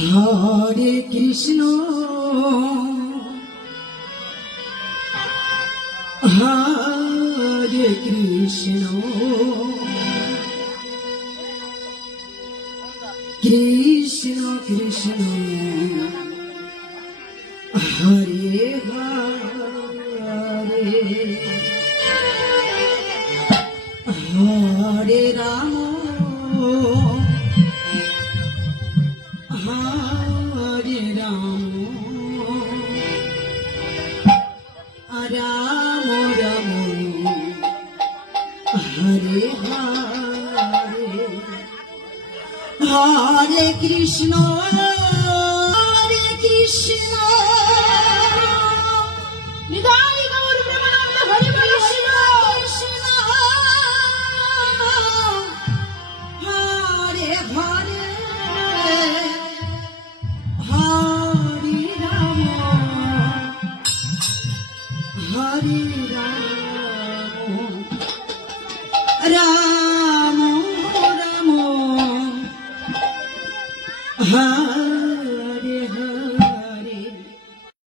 Hare Krishna Hare Krishna Krishna Krishna Hare Hare Hare Ram Hare Ram Ram Ram Hare Hare Hare Krishna Hare Krishna Nitai Gour Premananda Hare Krishna Krishna Hare Hare Hare Ram Hare Ram Ram Ram Hare